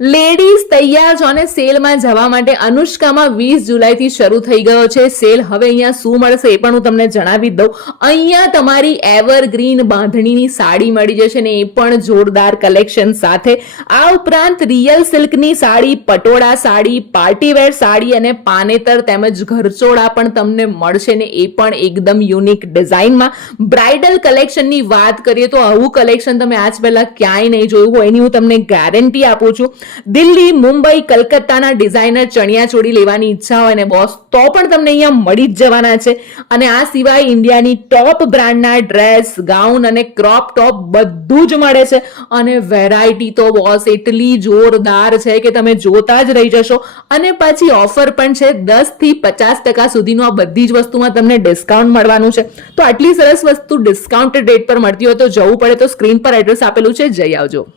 Ladies તૈયાર છો અને સેલમાં જવા માટે અનુષ્કામાં 20 જુલાઈથી શરૂ થઈ ગયો છે સેલ. હવે અહીંયા શું મળશે એ પણ હું તમને જણાવી દઉં. અહીંયા તમારી એવરગ્રીન બાંધણીની સાડી મળી જશે ને એ પણ જોરદાર કલેક્શન સાથે. આ ઉપરાંત રિયલ સિલ્કની સાડી, પટોળા સાડી, પાર્ટીવેર સાડી અને પાનેતર તેમજ ઘરચોળા પણ તમને મળશે ને એ પણ એકદમ યુનિક ડિઝાઇનમાં. બ્રાઇડલ કલેક્શનની વાત કરીએ તો આવું કલેક્શન તમે આજ પહેલા ક્યાંય નહીં જોયું હોય એની હું તમને ગેરંટી આપું છું. દિલ્હી, મુંબઈ, કલકત્તાના ડિઝાઇનર ચણિયાચોળી લેવાની ઈચ્છા હોય ને બોસ તો પણ તમને અહીંયા મળી જ જવાના છે. અને આ સિવાય ઇન્ડિયાની ટોપ બ્રાન્ડના ડ્રેસ, ગાઉન અને ક્રોપ ટોપ બધું જ મળે છે. અને વેરાયટી તો બોસ એટલી જોરદાર છે કે તમે જોતા જ રહી જશો. અને પછી ઓફર પણ છે 10 થી 50% સુધીનું. આ બધી જ વસ્તુમાં તમને ડિસ્કાઉન્ટ મળવાનું છે. તો આટલી સરસ વસ્તુ ડિસ્કાઉન્ટેડ રેટ પર મળતી હોય તો જવું પડે તો સ્ક્રીન પર એડ્રેસ આપેલું છે, જઈ આવજો.